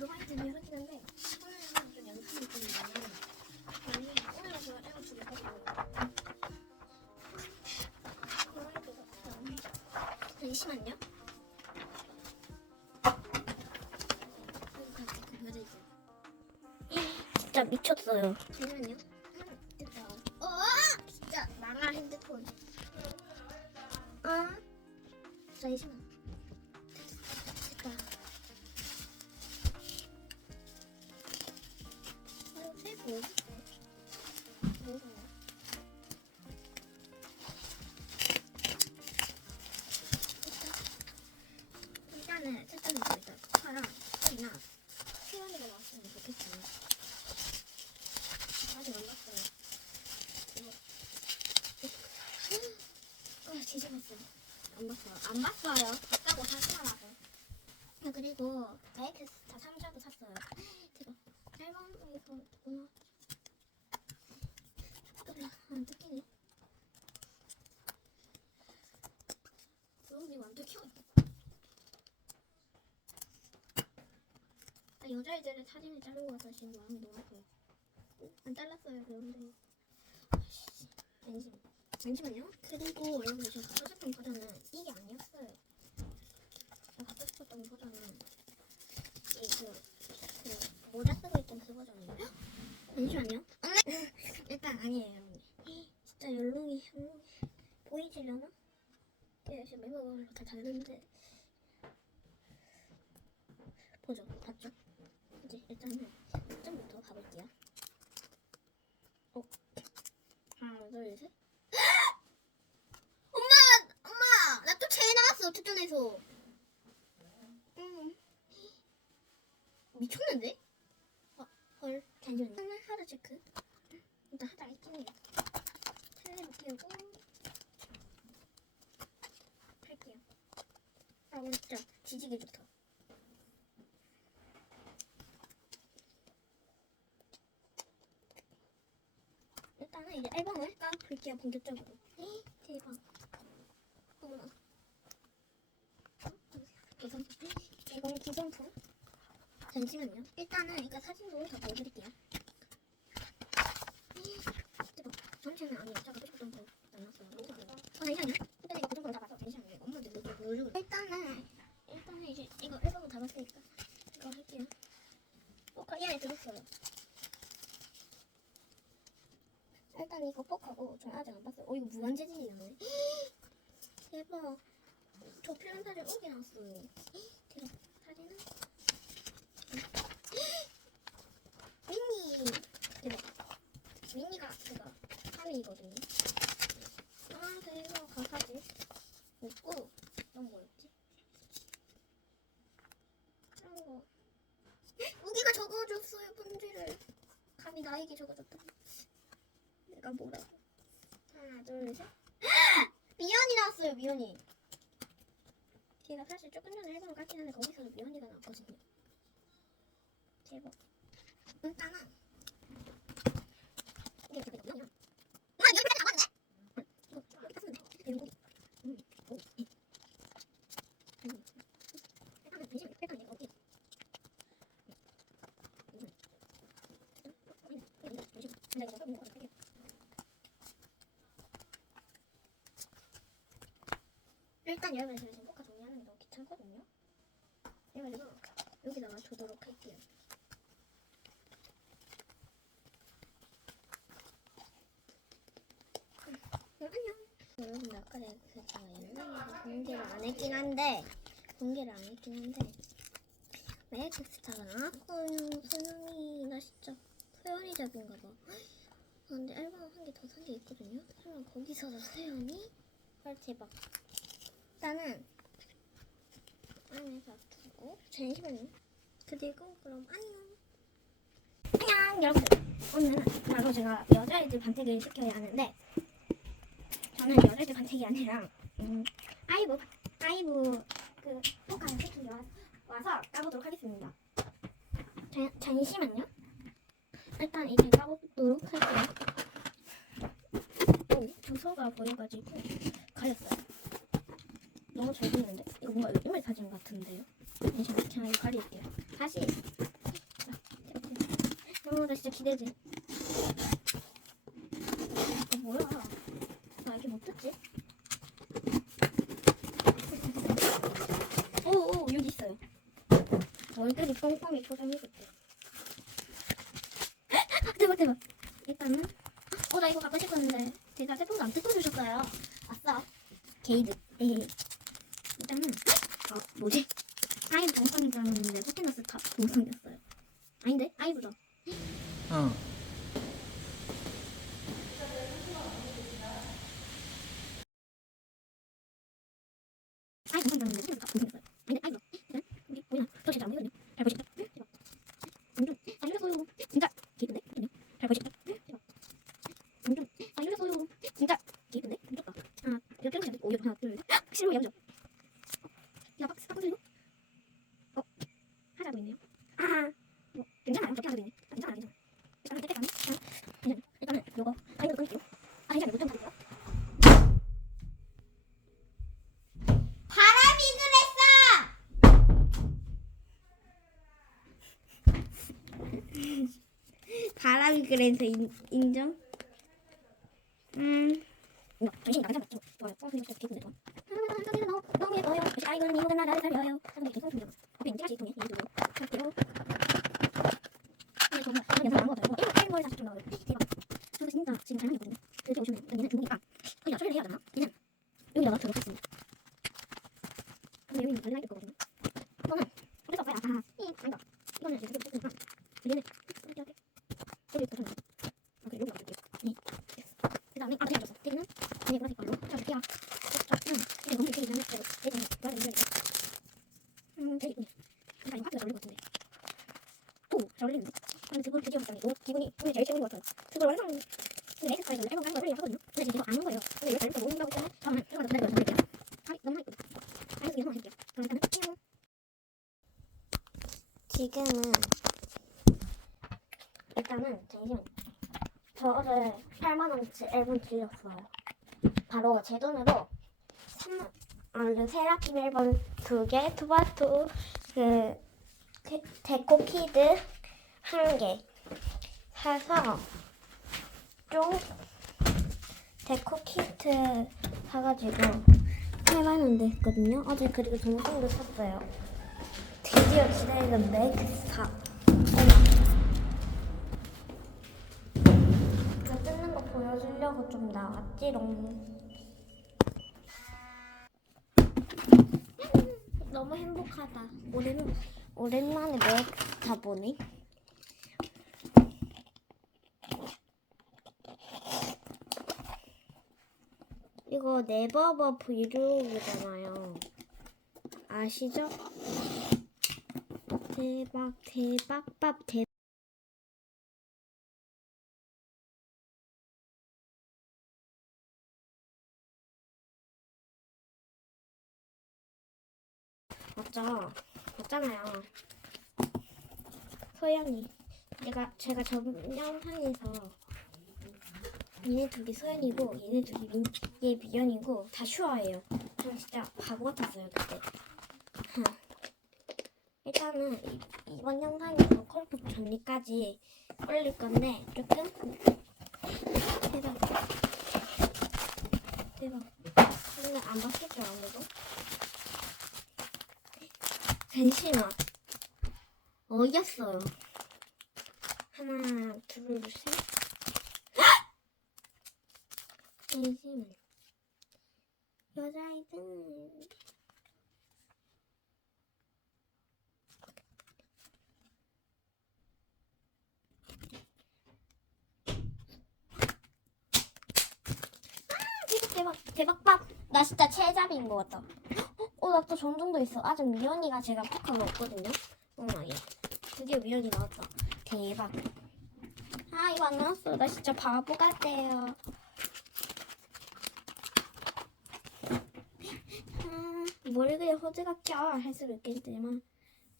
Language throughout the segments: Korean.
아, 그 브로마이드를 이렇긴 한데 오늘은 좀 연습이 좀 많이 아니 오늘은 제가 이거 두개 가지고 브로마이드가 참 잠시만요. 이거 같이 그 보여드릴게요. 진짜 미쳤어요. 잠시만요. 사지 말라고. 아, 그리고 다이캐스타 상자도 샀어요. 대박. 앨범에서. 몰라, 안 뜯기네. 그럼 이거 안 뜯겨. 아, 여자애들의 사진을 자르고 와서 지금 마음이 너무 아파요. 안 잘랐어요 그런데 잠시만 잠시만요 그리고 여러분 제가 갖고 싶은 버전은 이게 아니었어요 싶었던 버전은 이그 그 모자 쓰고 있던 그 버전이에요 잠시만요 일단 아니에요 여러분 진짜 열롱이 열롱이 보이지려나? 예, 지금 멤버별로 다 다른데 보죠 봤죠? 이제 일단은 1점부터 가볼게요 어. 하나, 둘, 셋. 엄마! 엄마! 나 또 제일 나왔어, 투전에서. 응. 미쳤는데? 어, 헐. 잠시만요. 하나 하루 체크. 일단 하다 있긴 해. 텔레비 끼우고. 할게요. 아, 진짜 지지기 좋다. 일단은 이제 앨범을 까볼게요 본격적으로 에이, 대박 어머나 기성품 이건 기성품 잠시만요 일단은 이거 사진도 다 보여드릴게요. 에이, 대박 잠시만요. 아니 제가 갖고 싶었던 거 만났어요. 어 잠시만요. 일단 이거 다 봐서 잠시만요. 엄마한테 몇개 보여주고 일단은 일단은 이제 이거 다 봤으니까 이거 할게요. 어, 이 안에 들었어요. 일단 이거 꼭하고 전 아직 안 봤어요. 어 이거 무한 재질이네. 대박. 저 필름 사진 오게 나왔어요. 대박. 사진은 미니. 대박. 미니가 제가 3위거든요. 아 그리고 가사지 있고 이건 뭐였지? 그리고 우기가 적어줬어요 편지를. 감히 나에게 적어줬다. 내가 뭐라고? 하나, 둘, 셋. 미연이 나왔어요, 미연이. 제가 사실 조금 전에 깠긴 한데 거기서도 미연이가 나왔거든요. 대박. 일단은 이게 어떻게 미연이야? 아, 미연이 살짝 나왔네. 이거 여기 깠으면 돼. 이거 고기. 음, 고기. 음. 일단은 잠시만요. 일단 이거 어디? 음. 음. 잠시만. 근데 이거 조금 이거 어떻게 해요? 일단 여러분 제가 지금 포카 정리하는 게 너무 귀찮거든요. 그래가지고 여기다가 두도록 할게요. 음, 안녕. 여러분 아까 내가 그 제가 옛날에 공개를 안 했긴 한데 공개를 안 했긴 한데 메이크스타가 나왔어요. 소연이 나 진짜 소연이 잡인가 봐. 아, 근데 앨범 한 개 더 산 게 있거든요. 설마 거기서도 소연이? 헐 대박. 일단은 안에서 두고 잠시만요. 그리고 그럼 안녕. 안녕 여러분들. 오늘은 바로 제가 여자애들 반태기를 시켜야 하는데 저는 여자애들 반태기 아니라 음, 아이브 아이브 그 포카를 와, 와서 까보도록 하겠습니다. 자, 잠시만요. 일단 이제 까보도록 할게요. 오, 주소가 보여가지고 가렸어요. 너무 잘 보이는데? 이거 뭔가 옛날 사진 같은데요? 네, 제가 이거 가릴게요. 다시. 너무 나 진짜 기대돼. 아, 뭐야? 나 이게 못 듣지? 오, 오, 여기 있어요. 얼굴이 뻥뻥이 표정이겠대. 대박, 대박. 일단은, 어, 나 이거 갖고 싶었는데, 제가 제품도 안 뜯어주셨어요. 아싸. 게이드. 에이. 일단은, 어, 뭐지? 아이브 정성인 줄 알았는데, 포켓너스 다 정성이었어요. 아닌데? 아이브다. 어. 아이브 정성인 줄 알았는데, 포켓너스 다 정성이었어요. 아닌데? 아이브다. 일단, 여기 보이나? 저 진짜 안 보이거든요? 잘 보시죠? 대박. 완전, 아, 이랬어요. 진짜, 게이드인데? 잠깐만요. 잘 보시죠? 대박. 완전, 아, 이랬어요. 진짜, 게이드인데? 미쳤다. 하나, 몇 개로 잡고, 하나, 둘, 셋. 실로 연정. 야, 박스, 박스 이거? 어, 하자고 있네요. 아, 뭐, 괜찮아요. 저렇게 하자고 있네. 아, 괜찮아요, 괜찮아요. 일단은 떼까지 하네. 아, 괜찮아요. 일단은 요거, 아, 이거 끊을게요. 아, 괜찮아요. 못좀 잡을게요. 바람이 그랬어. 바람이 그래서 인, 인정? 음. 너, 정신이 나간 사람 맞죠? 좋아요. 어, 근데 진짜 기분이 좋아. 아, 저기는 너무, 너무 예뻐요. 역시 아이고는 이모가 나를 살려요. 근데 계속 중요. 앞에 인지가 시통해. 이거 두고. 할게요. 근데 정말 이런 영상 안 먹어요. 이거 이거 걸 다시 좀 넣어요. 대박. 저도 진짜 지금 잘 만들거든요. 그렇게 오시면 얘는 누구니까. 거기다 처리를 해야 되나? 얘는 여기다가 들어갔습니다. 근데 여기는 원래 있거든요. 이거는 어디서 써야? 아, 이 아니다. 이거는 이제 여기 있으니까 얘는 이렇게 이렇게 여기 붙었네. 아, 그래 여기다 넣을게요. 네. 그 다음에 아 그냥 줬어. 대기는 네 보라색 걸로 쳐줄게요. 저, 음, 이게 너무 되게 이상해. 대기는 뭐라 그래야 돼? 음, 되게 이쁘네. 나 이거 학교에 잘 어울릴 것 같은데. 오, 잘 어울리는데? 근데 그분 드디어 봤더니 오, 기분이 오늘 제일 최고인 것 같아요. 그걸 완성 그 레이스카에서 앨범 가는 걸 원래 하거든요. 근데 지금 이거 안온 거예요. 근데 이거 잘못하고 못 온다고 했잖아요. 저는 이거 기다려 드릴게요. 아, 너무 이쁘다. 아, 이거 이거 해줄게요. 그럼 일단은 뿅. 지금은 일단은 잠시만. 저 어제 8만 원치 앨범 들렸어요. 바로 제 돈으로 3만 아, 세라핌 앨범 두 개, 투바투 그 데- 데코 키드 한 개 사서 좀 데코 키트 사가지고 8만 원 됐거든요. 어제 그리고 동생도 샀어요. 드디어 기다리던 맥사. 그 거 보여주려고 좀 나왔지롱. 너무 행복하다. 오랜 오랜만에 맥사 보니. 이거 네버버 브이로그잖아요. 아시죠? 대박 대박 밥 대. 맞죠? 맞잖아요. 소연이. 제가 제가 저번 영상에서 얘네 둘이 소연이고 얘네 둘이 민, 얘 미연이고 다 슈아예요. 저 진짜 바보 같았어요 그때. 흠. 일단은 이, 이번 영상에서 컬프 정리까지 올릴 건데 조금 대박 대박. 근데 안 바뀌죠 아무도? 잠시만. 어이없어요. 하나, 둘, 셋. 잠시만. 여자아이들. 아, 계속해. 대박 대박밥 나 진짜 최잡인 것 같다 어 나 또 정정도 있어. 아직 미연이가 제가 톡한 거 없거든요. 얘. 드디어 미연이 나왔다. 대박. 아 이거 안 나왔어. 나 진짜 바보 같대요. 아, 뭘 그래 호들갑겨 할 수도 있겠지만.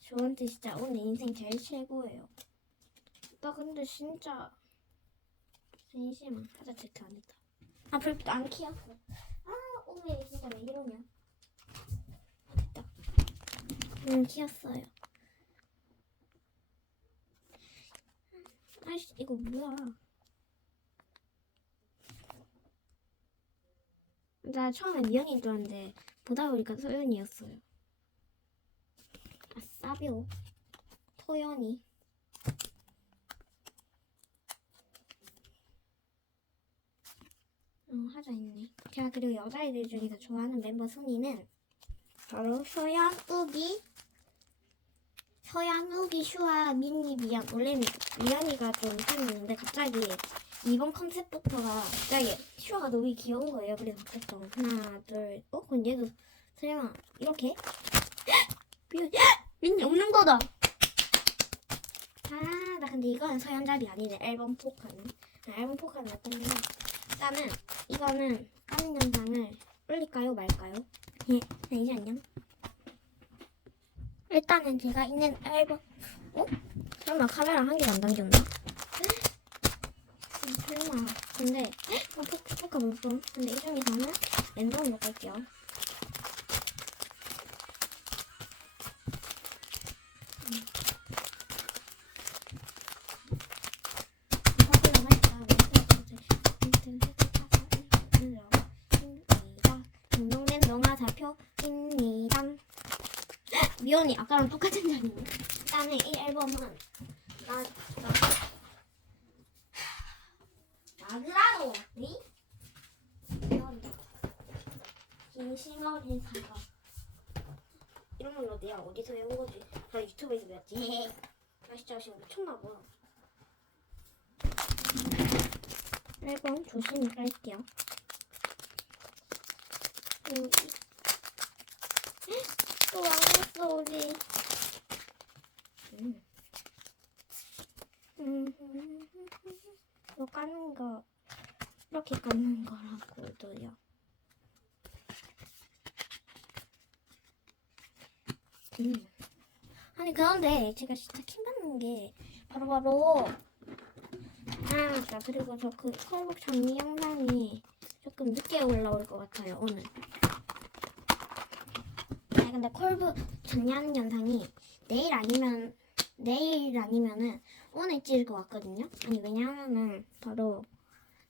저한테 진짜 오늘 인생 제일 최고예요. 나 근데 진짜 하자 체크 안 했다. 아 불빛 안 켜였어 아 오늘 진짜 왜 이러냐 응 켜였어요. 아이씨 이거 뭐야? 나 처음에 미영인 줄 알았는데 보다 보니까 소연이었어요. 아 싸비오 토연이. 어, 하자 있네. 제가 그리고 여자애들 중에서 좋아하는 멤버 순위는 바로 소연, 우기, 소연, 우기, 슈아, 민니, 미연. 원래 미- 미연이가 좀 생겼는데 갑자기 이번 컨셉부터가 갑자기 슈아가 너무 귀여운 거예요. 그래서 바꿨어. 하나, 둘, 어? 그럼 얘도 소연아 이렇게? 미연, 민니 없는 거다. 아, 나 근데 이건 서연잡이 아니네. 앨범 포카는. 아, 앨범 포카는 어떤데? 일단은 이거는 까는 영상을 올릴까요 말까요? 예, 잠시만요. 일단은 제가 있는 앨범 어? 설마 카메라 한 개도 안 당겼나? 음, 설마 근데 어, 포, 포카 물품 근데 이 중에서는 랜덤으로 갈게요 등록된 영화 좌표입니다. 아까랑 똑같은 자리네. 일단은 이 앨범은 나, 나, 나그라도 니? 김심어린 사과. 이런 건 어디야? 어디서 외운 거지? 나 유튜브에서 배웠지. 나 진짜 지금 미쳤나 봐. 앨범 조심히 깔게요. 여기. 또 왕했어 우리. 음. 음. 이거 까는 거 이렇게 까는 거라고도요. 음. 아니 그런데 제가 진짜 킹받는 게 바로바로 아 그리고 저 그 컬북 정리 영상이 조금 늦게 올라올 것 같아요 오늘. 근데 콜브 정리하는 영상이 내일 아니면 내일 아니면은 오늘 찍을 것 같거든요. 아니 왜냐하면은 바로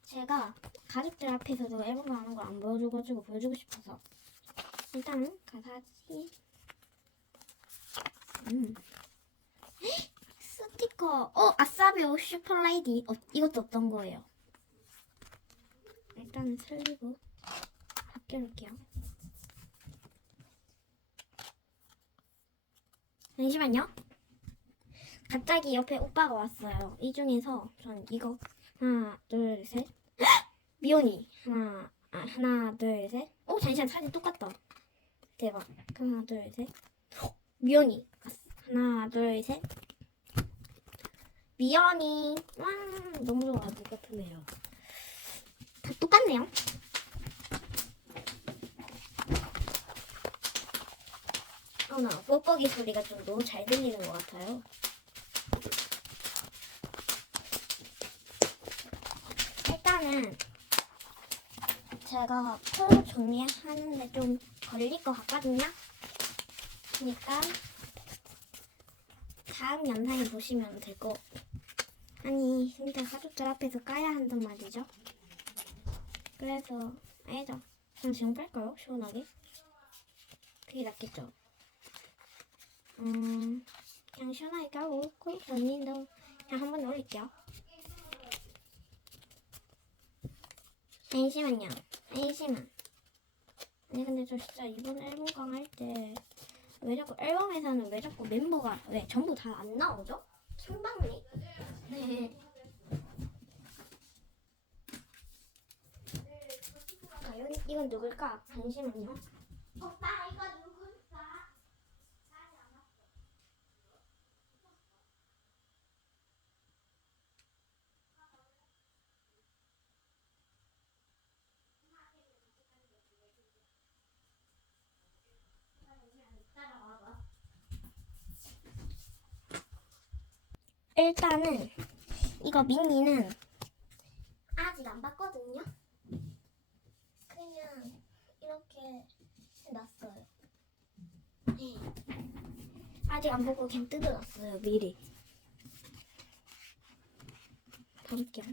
제가 가족들 앞에서도 앨범 하는 걸 안 보여줘가지고 보여주고 싶어서 일단은 가사지 음 스티커 어 아싸비 오 슈퍼라이디 어, 이것도 어떤 거예요? 일단은 슬리고 바꿔볼게요. 잠시만요. 갑자기 옆에 오빠가 왔어요. 이 중에서 전 이거 하나, 둘, 셋. 미연이 하나, 아, 하나, 둘, 셋. 오 잠시만 사진 똑같다. 대박. 하나, 둘, 셋. 미연이 하나, 둘, 셋. 미연이 와 너무 좋아 똑같으네요. 다 똑같네요. 어나 뻑뻑이 소리가 좀 너무 잘 들리는 것 같아요. 일단은 제가 콜 정리하는데 좀 걸릴 것 같거든요. 그러니까 다음 영상에 보시면 되고 아니 진짜 가족들 앞에서 까야 한단 말이죠. 그래서 아니죠. 그냥 지금 깔까요? 시원하게? 그게 낫겠죠. 음 그냥 시원하게 까고 콜 정리도 그냥 한번 올릴게요. 잠시만요. 잠시만. 아니 근데 저 진짜 이번 앨범 강할 때 왜 자꾸 앨범에서는 왜 자꾸 멤버가 왜 전부 다 안 나오죠? 킹받네. 네. 가요? 이건, 이건 누굴까? 잠시만요. 오빠 이거 누굴까? 따라와봐. 일단은 이거 미니는 아직 안 봤거든요. 그냥 이렇게 놨어요. 네. 아직 안 보고 그냥 뜯어놨어요 미리. 볼게요.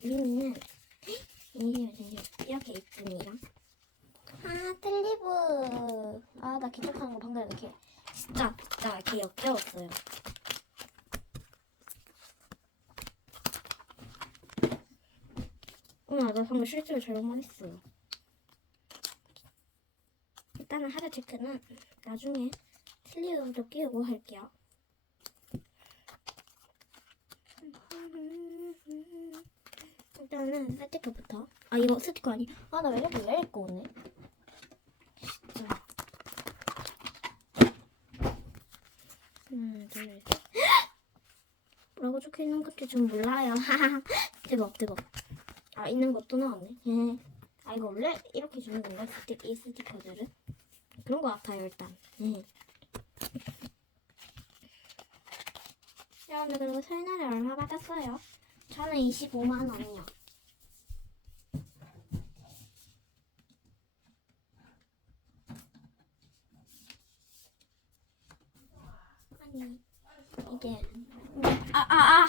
미니는 잠시만요, 잠시만요. 이렇게 있습니다. 아 틀리브 아나 기억하는 거 방금 이렇게 진짜 진짜 이렇게 역겨웠어요. 우와 나 방금 실수를 잘못 했어요 일단은 하드 체크는 나중에 틀리브도 끼우고 할게요. 일단은 스티커부터. 아 이거 스티커 아니 아나 왜 이렇게 왜 이렇게 오네 진짜 셋. 뭐라고 적혀 있는 건지 좀 몰라요 대박 대박 아 있는 것도 나왔네 예. 아 이거 원래 이렇게 주는 건가 스티, 이 스티커들은 그런 거 같아요 일단 예. 여러분들 그리고 설날에 얼마 받았어요? 저는 25만 원이요 아니 이게 아아아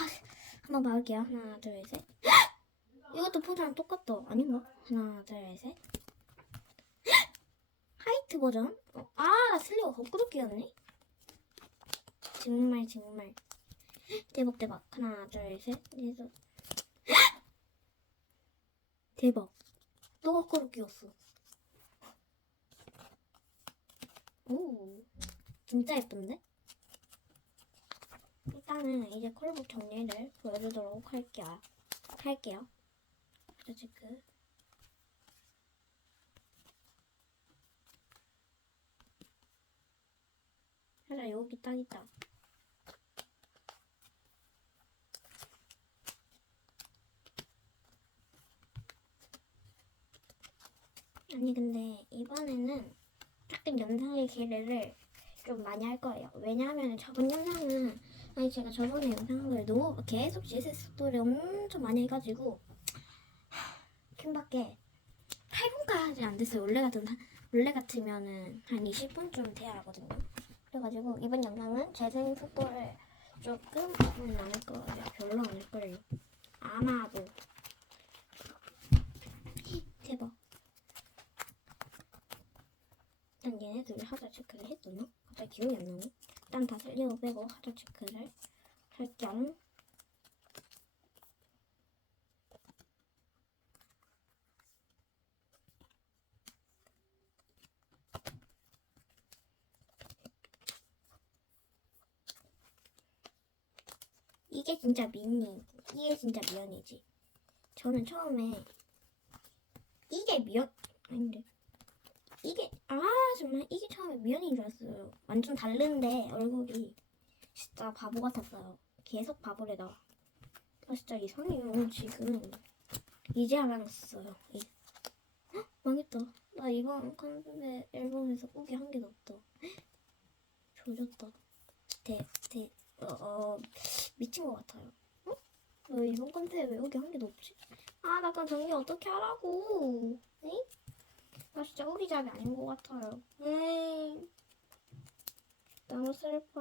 한번 봐볼게요. 하나 둘 셋. 이것도 포즈랑 똑같다. 아닌가? 하나 둘셋. 하이트 버전? 어, 아 슬리가 거꾸로 끼웠네. 정말 정말. 대박 대박. 하나 둘셋. 그래서. 대박. 또 거꾸로 끼웠어. 오. 진짜 예쁜데? 일단은 이제 콜북 정리를 보여주도록 할게요. 할게요. 체크. 하자 여기 딱 있다. 아니 근데 이번에는 조금 영상의 기대를 좀 많이 할 거예요. 왜냐하면 저번 영상은 아니 제가 저번에 너무 계속 속도를 엄청 많이 해가지고 킹밖에 8분까지 안 됐어요. 원래 같은 원래 같으면은 한 20분쯤 돼야 하거든요. 그래가지고 이번 영상은 재생 속도를 조금 안할 거예요. 별로 안할 거예요. 아마도 대박. 일단 얘네들 하자 체크를 했었나? 갑자기 기억이 안 나네. 일단 다 살리고 빼고 하자 체크를 할 겸. 이게 진짜 미니, 이게 진짜 미연이지. 저는 처음에 이게 미연 아닌데 이게 아 정말 이게 처음에 미연인 줄 알았어요. 완전 다른데 얼굴이 진짜 바보 같았어요. 계속 바보래 나와. 아 진짜 이상해요 지금. 이제 알아냈어요. 이- 헉, 망했다. 나 이번 컨셉 앨범에서 곡이 한 개도 없다. 헉, 조졌다. 대, 대, 어, 어, 미친 것 같아요. 어? 왜 이번 컨셉에 왜 곡이 한 개도 없지? 아, 나 그럼 정리 어떻게 하라고? 응? 나 진짜 우리 잡이 아닌 것 같아요. 에이. 너무 슬퍼.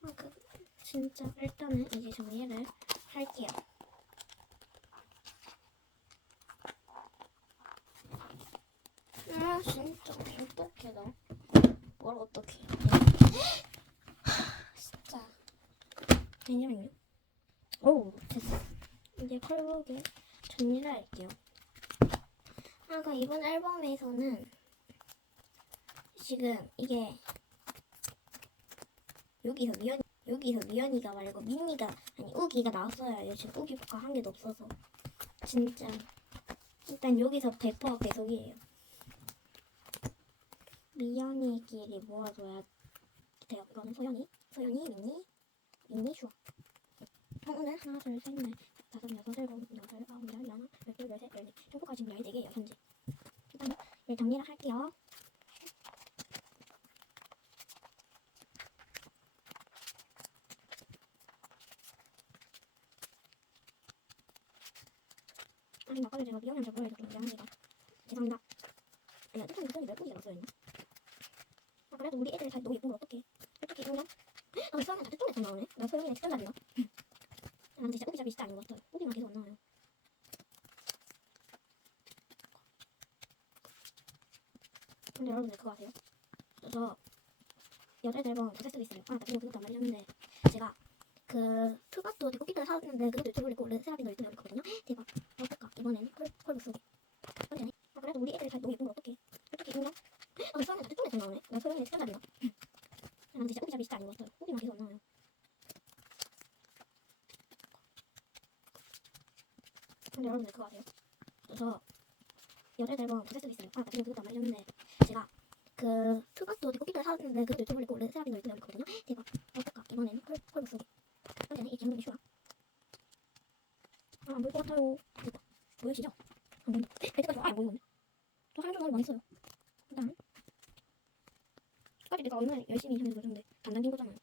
아, 그, 진짜. 일단은 이제 정리를 할게요. 아, 진짜. 어떡해, 나. 뭘 어떡해. 진짜. 잠시만요. 오, 됐어. 이제 컬북에 정리를 할게요. 아까 이번 앨범에서는 지금 이게 여기서 미연 여기서 미연이가 말고 민니가 아니 우기가 나왔어요. 지금 우기 효과 한 개도 없어서 진짜 일단 여기서 100% 계속이에요. 미연이끼리 모아줘야 돼요. 이거는 소연이, 소연이, 민니, 민니, 슈아. 어, 오늘 하나, 둘, 셋, 넷, 다섯, 여섯, 일곱, 여덟, 아홉, 열, 열하나, 열둘, 열셋, 열넷. 지금 열네 개예요 현재. 일단 일 정리를 할게요. 아니 아까 제가 미연이한테 보여서 좀 미안합니다. 죄송합니다. 아니야, 뜻은 무슨 몇 분이 남았어요? 아, 그래도 우리 애들 다 너무 예쁜 걸 어떡해. 어떻게 이거냐? 아, 왜 소영이 다 특종에서 나오네? 나 소영이랑 특전자리야. 아, 근데 진짜 우기잡이 진짜 아닌 것 같아요. 우기만 계속 안 나와요. 근데 여러분들 그거 아세요? 저 여자들 앨범 두개 쓰고 있어요. 아, 나 지금 그것도 안 말해줬는데 제가 그 투바도 대국기를 사왔는데 그것도 유튜브 올리고 르세라빈도 유튜브 올리거든요. 대박. 어떨까? 이번에는 콜, 콜부 쓰기. 언제네? 아, 그래도 우리 애들이 다 너무 예쁜 걸 어떡해. 어떻게 이거냐? 아, 왜 소영이 다 특종에서 나오네? 나 소영이 특전자리야. 아, 근데 진짜 우기잡이 진짜 아닌 것 같아요. 우기만 계속 안 나와요. 근데 여러분들 그거 아세요? 저 여자들 앨범 두개 쓰고 있어요. 아, 나 지금 그것도 안 말해줬는데 제가 그 투바도 대국기를 사왔는데 그것도 유튜브 올리고 르세라빈도 유튜브 올리거든요. 대박. 어떨까? 이번에는 콜, 콜부 쓰기. 언제네? 이 기분이 쉬워. 아, 안 보일 것 같아요. 됐다. 보이시죠? 안 보인다. 배트까지 아예 안 보이는데. 저 사람 많이 써요. 일단. 까지 내가 얼마나 열심히 하면서 그러는데 안 당긴 거잖아요.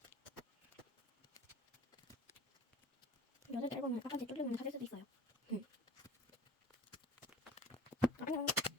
여자 앨범은 아까지 뚫리면 찾을 수도 있어요. Thank you.